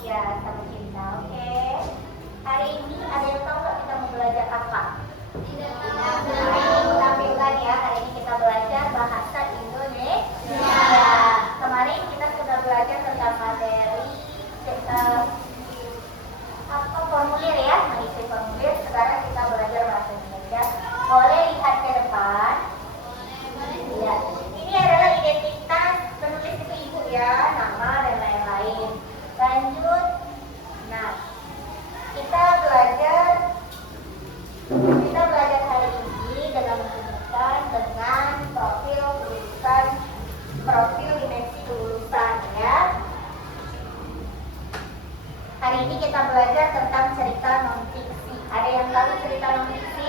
Ya, sama cinta. Oke. Hari ini ada yang tahu nggak kita mau belajar apa? Tidak Hari ini menampilkan ya. Hari ini kita belajar bahasa Indonesia. Ya. Kemarin kita sudah belajar tentang materi formulir ya, mengisi formulir. Sekarang kita belajar bahasa Indonesia. Boleh lihat ke depan. Ya. Ini adalah identitas penulis itu ibu ya, nama dan lain-lain. Lanjut. Nah, kita belajar hari ini dengan menunjukkan dengan profil dimensi lulusan ya. Hari ini kita belajar tentang cerita non fiksi. Ada yang tahu cerita non fiksi?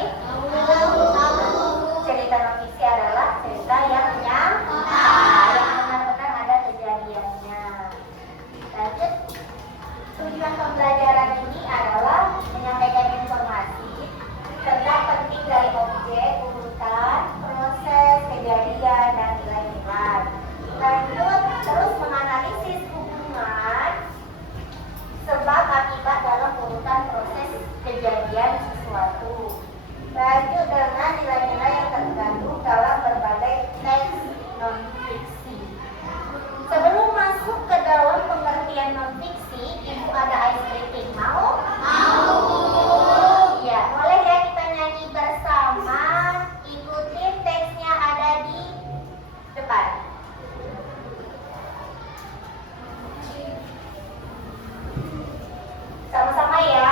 Cerita non fiksi adalah cerita yang benar-benar ada kejadiannya. Lanjut. Tujuan pembelajaran ini adalah menyampaikan informasi tentang penting dari objek, urutan, proses, kejadian, dan nilai-nilai. Lanjut, terus menganalisis hubungan sebab akibat dalam urutan proses kejadian sesuatu. Lanjut dengan nilai-nilai yang terkandung dalam berbagai teks non-fiksi. Sebelum masuk ke dalam pengertian non-fiksi, Ibu ada ice breaking. Mau? Iya, boleh ya kita nyanyi bersama. Ikutin teksnya ada di depan. Sama-sama ya.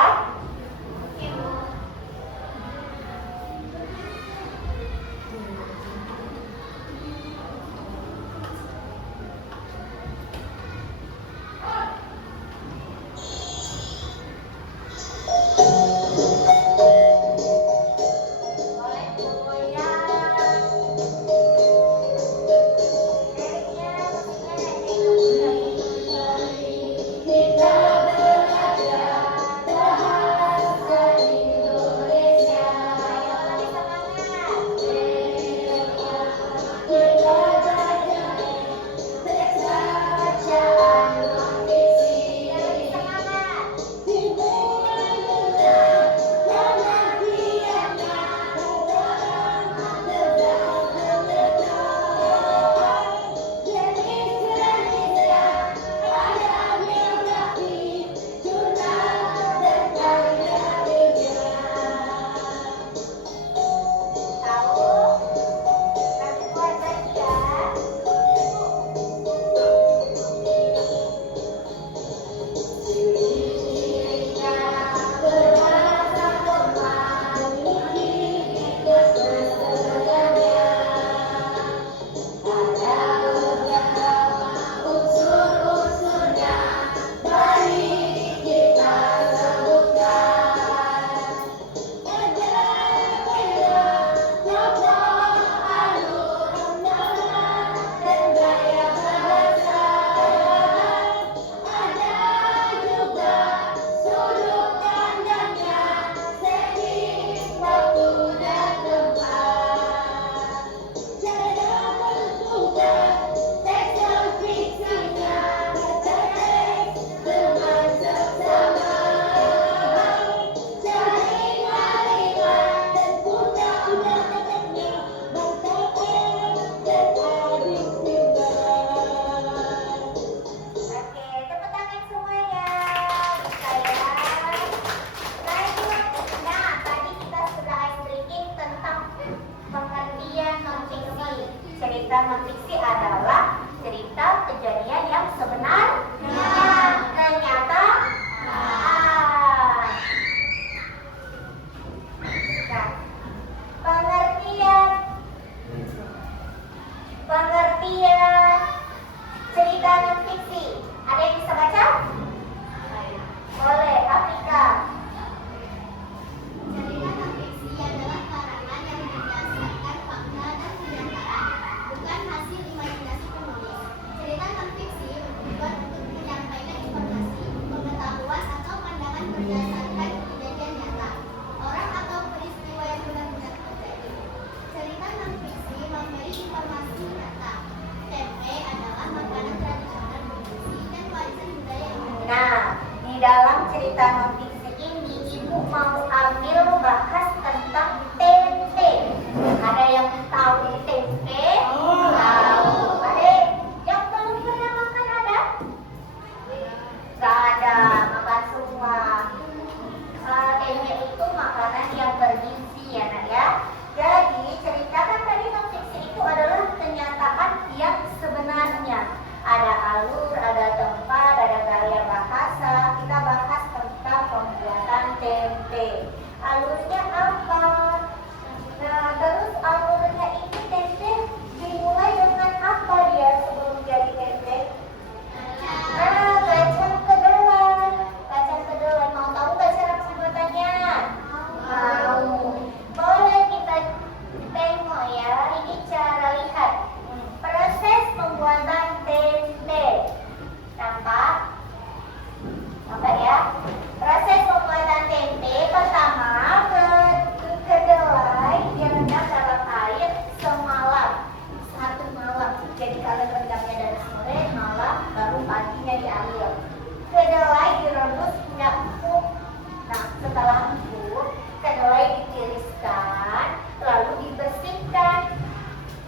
dalam cerita non-fiksi ini, Ibu mau ambil bahas tentang tempe. Ada yang tahu tempe? Tahu. Ada yang belum pernah makan ada? Gak ada, makan semua. Tempe itu makanan yang bergizi ya nak ya. Jadi ceritakan tadi non-fiksi itu adalah kenyataan yang sebenarnya. Ada alur, ada tempat, ada gaya bahasa. Kita bahas tentang pembuatan tempe. Alurnya apa? Nah, terus alurnya ini tempe dimulai dengan apa dia sebelum jadi tempe? Kacang kedelai. Kacang kedelai. Mau tahu gak cara pembuatannya? Mau. Boleh kita tengok ya. Ini cara lihat proses pembuatan tempe. Nampak? Nampak ya? Proses pembuatan tempe pertama kedelai direndam dalam air semalam, 1 malam. Jadi kalau rendamnya dari sore malam baru paginya diambil. Kedelai direbus hingga empuk. Nah, setelah empuk, kedelai ditiriskan lalu dibersihkan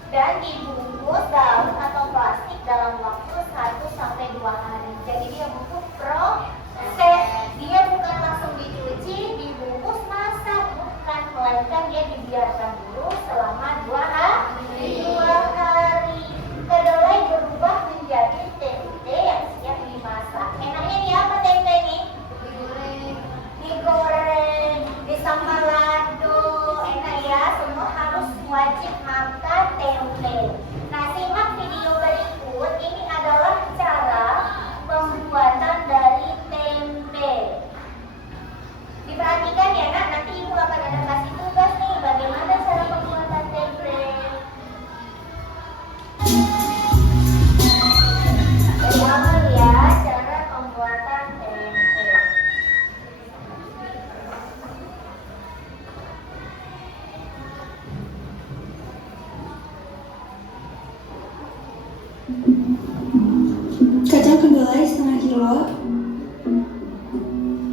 dan dibungkus daun atau plastik dalam waktu 1-2 hari. Jadi dia butuh proses. Dia bukan langsung dicuci, dibungkus, masak, bukan, melainkan dia dibiarkan dulu selama 2 hari. Kedelai berubah menjadi tempe yang siap dimasak. Enaknya ini apa tempe ini? Digoreng, disambal lado. Enak ya, semua harus wajib makan tempe. Nah, simak video berikut. Ini adalah cara pembuatan dari tempe. Diperhatikan ya nak, nanti ibu akan ada kasih tugas nih, bagaimana cara pembuatan tempe. Pertama ya, cara pembuatan tempe. Kacang kedelai setengah kilo,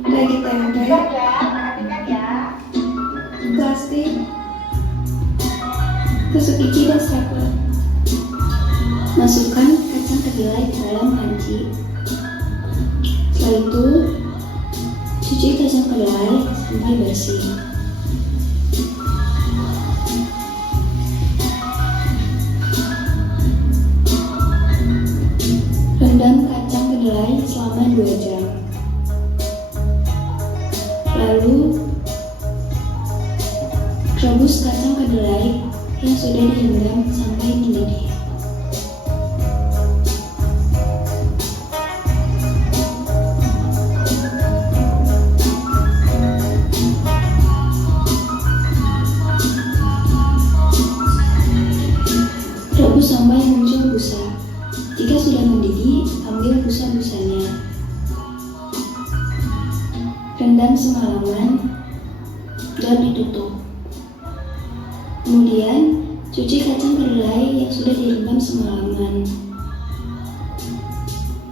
daging tempe, Perhatikan ya. plastik, tusuk gigi dan stapler. Masukkan kacang kedelai ke dalam panci. Setelah itu, cuci kacang kedelai sampai bersih. Rendam kacang kedelai selama 2 jam. Lalu, rebus kacang kedelai yang sudah direndam sampai mendidih. Rebus sampai muncul busa. Jika sudah mendidih, ambil busa-busanya. Rendam semalaman dan ditutup. Kemudian, cuci kacang kedelai yang sudah direndam semalaman.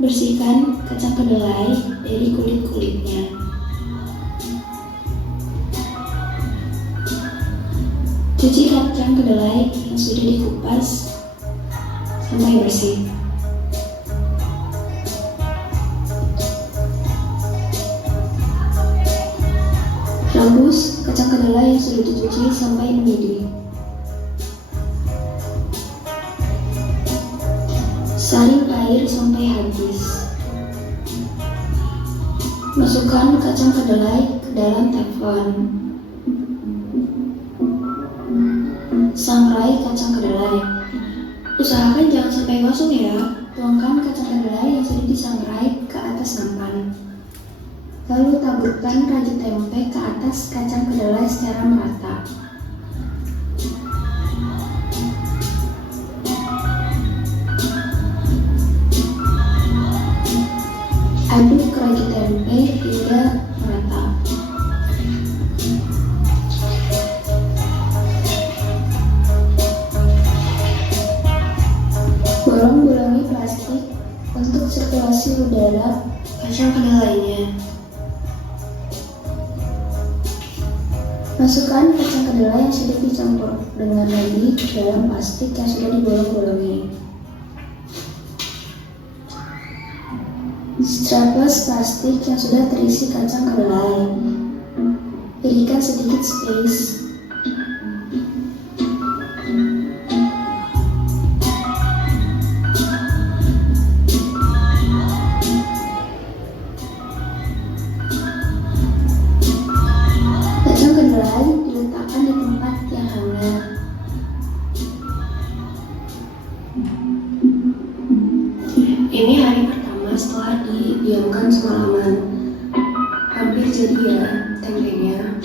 Bersihkan kacang kedelai dari kulit-kulitnya. Cuci kacang kedelai yang sudah dikupas sampai bersih. Rebus kacang kedelai yang sudah dicuci sampai mendidih. Saring air sampai habis. Masukkan kacang kedelai ke dalam teflon. Sangrai kacang kedelai. Usahakan jangan sampai gosong ya. Tuangkan kacang kedelai yang sudah disangrai ke atas nampan. Lalu taburkan ragi tempe ke atas kacang kedelai secara merata. Aduk ragi tempe hingga merata. Bolong-bolongi plastik untuk sirkulasi udara kacang kedelainya. Masukkan kacang kedelai yang sudah dicampur dengan lagi ke dalam plastik yang sudah dibolong-bolongi. Strapless plastik yang sudah terisi kacang kedelai. Berikan sedikit space. Kacang kedelai diletakkan di tempat yang hangat. Ini hari pertama setelah didiamkan semalaman. Hampir jadi ya tempenya.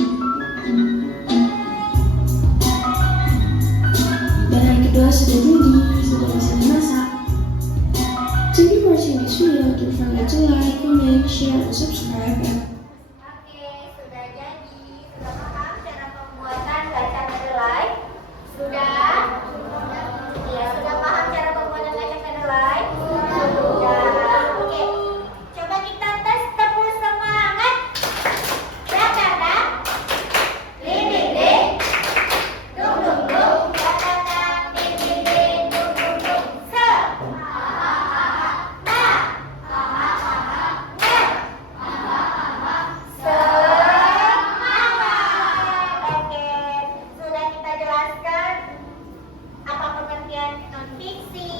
Dan hari kedua sudah jadi, sudah bisa dimasak. Thank you for watching this video. Don't forget to like, comment, share, and subscribe. Oke, sudah jadi. Sudah paham cara pembuatan kacang kedelai? Sudah? Iya, sudah paham cara pembuatan kacang kedelai? Sudah. Oke, coba kita tes tepuk semangat. Datata, ding ding ding, dung dung dung. Datata, ding ding ding, dung dung dung. Se. Semangat. Oke, sudah kita jelaskan apa pengertian non-fiksi,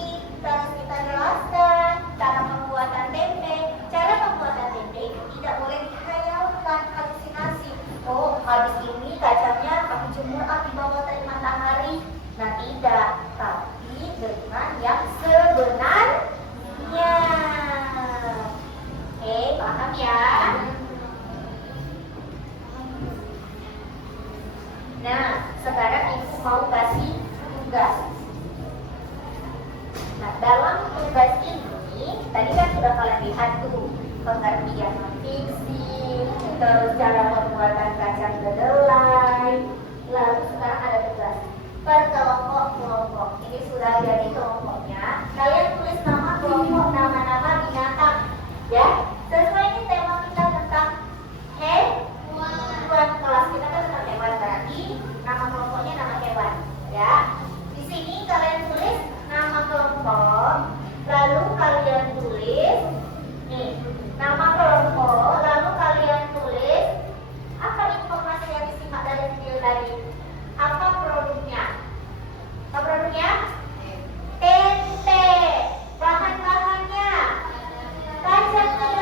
terus kita jelaskan cara pembuatan tempe. Cara pembuatan tempe tidak boleh dihayalkan, halusinasi. Oh, habis ini kacangnya aku jemur di bawah terik matahari. Nah, tidak, tapi dengan yang sebenarnya. Oke, paham ya? Nah, sekarang ibu mau kasih tugas. Nah, dalam tugas ini, tadi kan sudah kalian lihat tuh pengertian non-fiksi, terus cara pembuatan kacang kedelai. Lalu sekarang ada tugas per kelompok. Ini sudah jadi kelompoknya. Kalian tulis nama kelompok, nama-nama binatang, ya. Sesuai ini tema kita tentang hewan. Kelas kita kan tentang hewan, berarti nama kelompoknya nama hewan, ya. Di sini kalian tulis nama kelompok, lalu kalian tulis nih nama kelompok, lalu kalian tulis apa informasi yang disimak dari video tadi, apa produknya, tempe, bahan-bahannya kacang kedelai.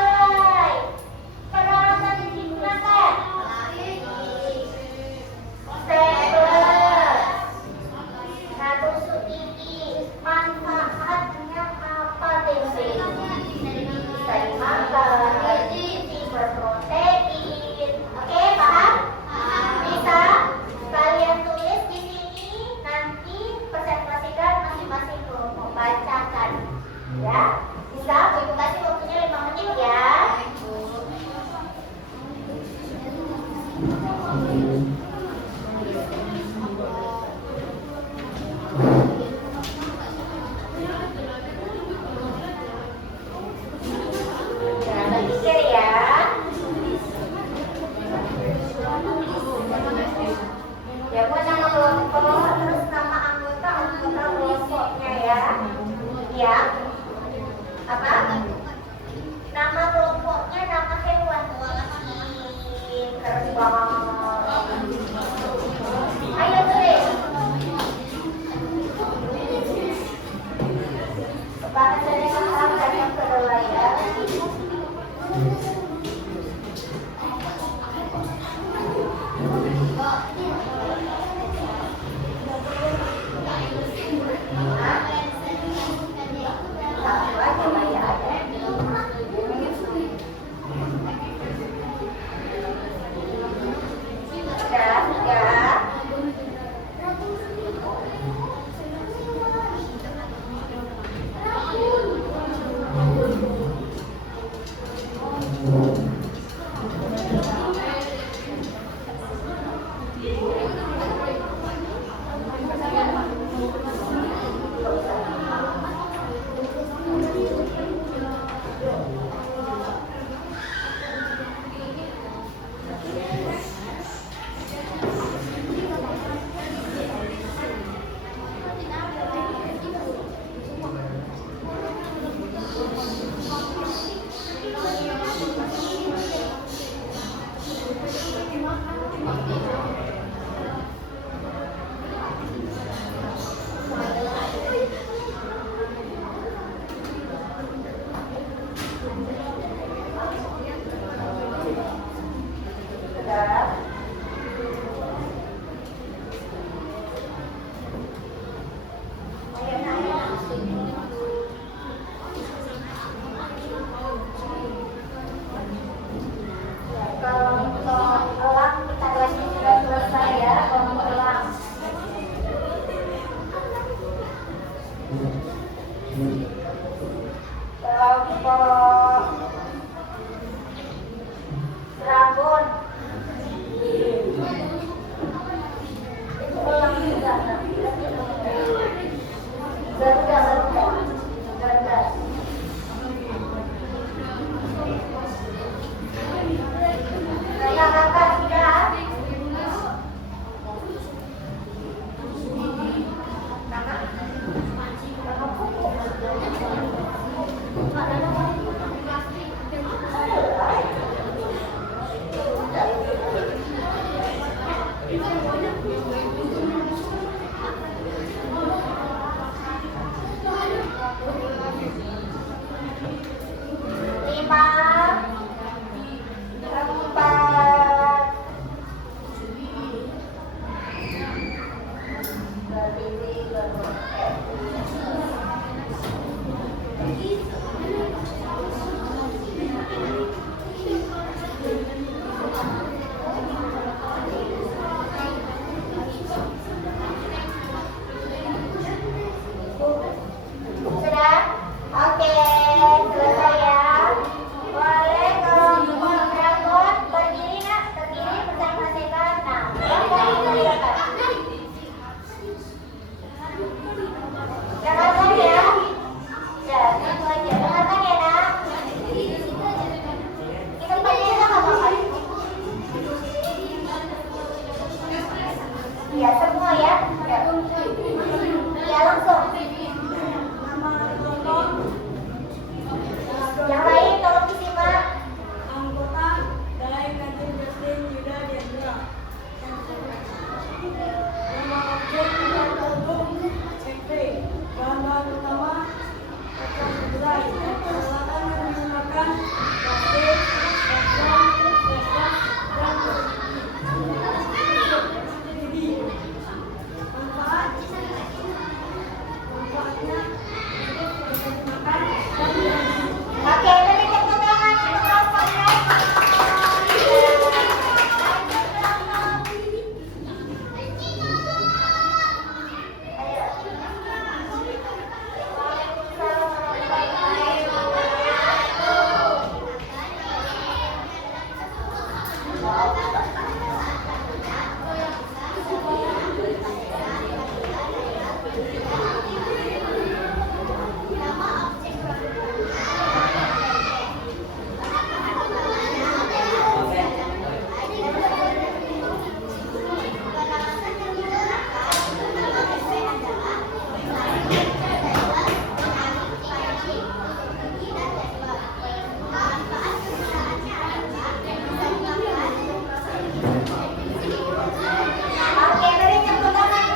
Oke, beri tepuk tangan.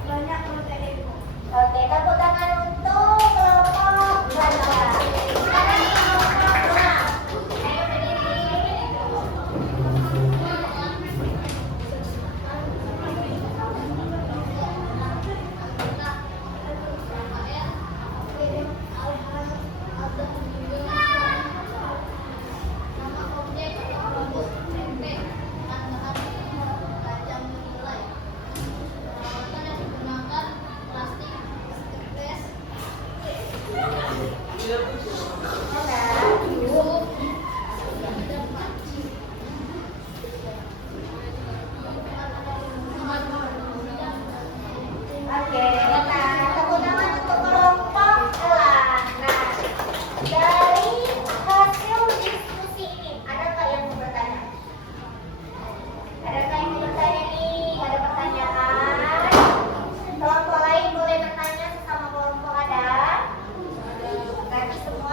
Sekolah Garuda. Oke, tepuk tangan untuk kelompok Garuda. Sekarang kelompok Luna. Ayo berdiri. Oke, nah tepuk tangan untuk kelompok elang. Nah, dari hasil diskusi ini, ada nggak yang mau bertanya? Ada nggak yang mau bertanya nih? Ada pertanyaan? Kelompok lain boleh bertanya sesama kelompok ada? Nanti semua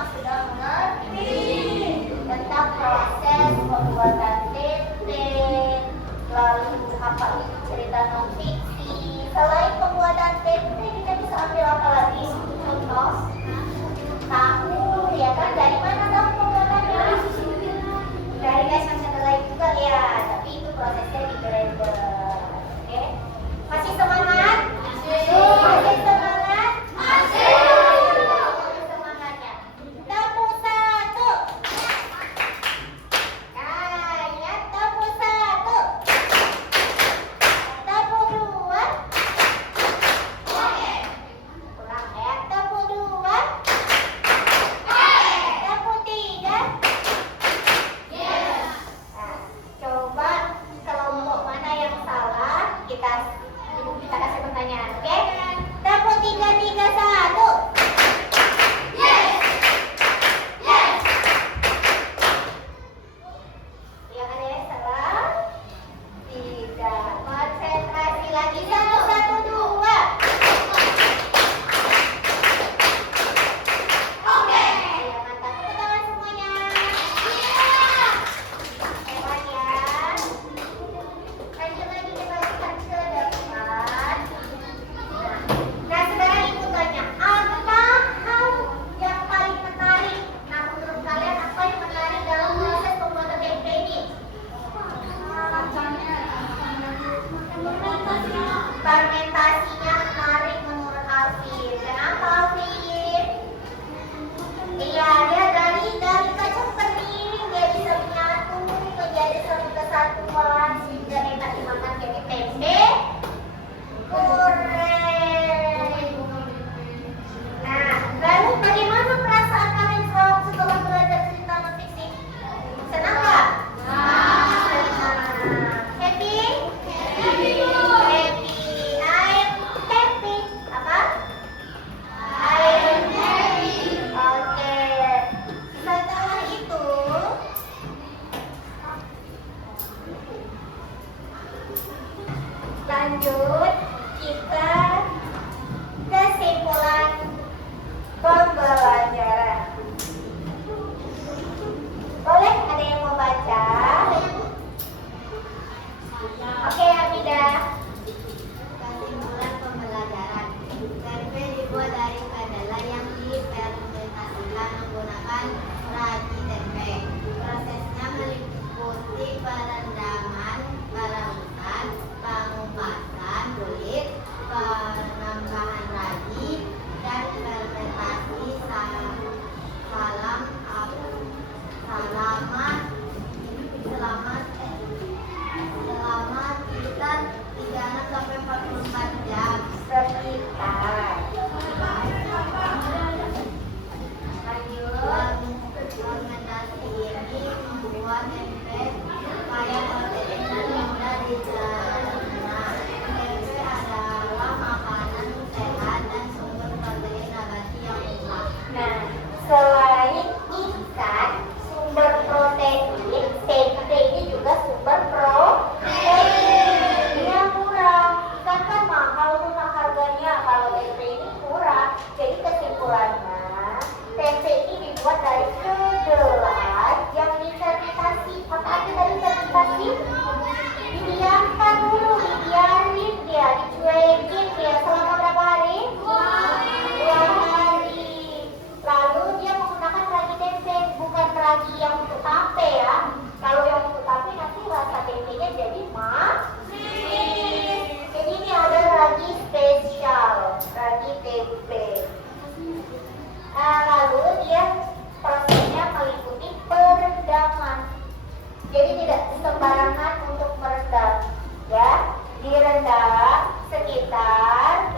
bikin dia selama berapa hari? 2 hari. Lalu dia menggunakan ragi tempe, bukan ragi yang untuk tape ya. Kalau yang untuk tape nanti rasa tempenya jadi manis. Jadi ini ada ragi spesial, ragi tempe. Lalu dia prosesnya meliputi perendaman. Jadi tidak sembarangan untuk merendam, ya. Direndam sekitar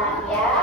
maaf ya.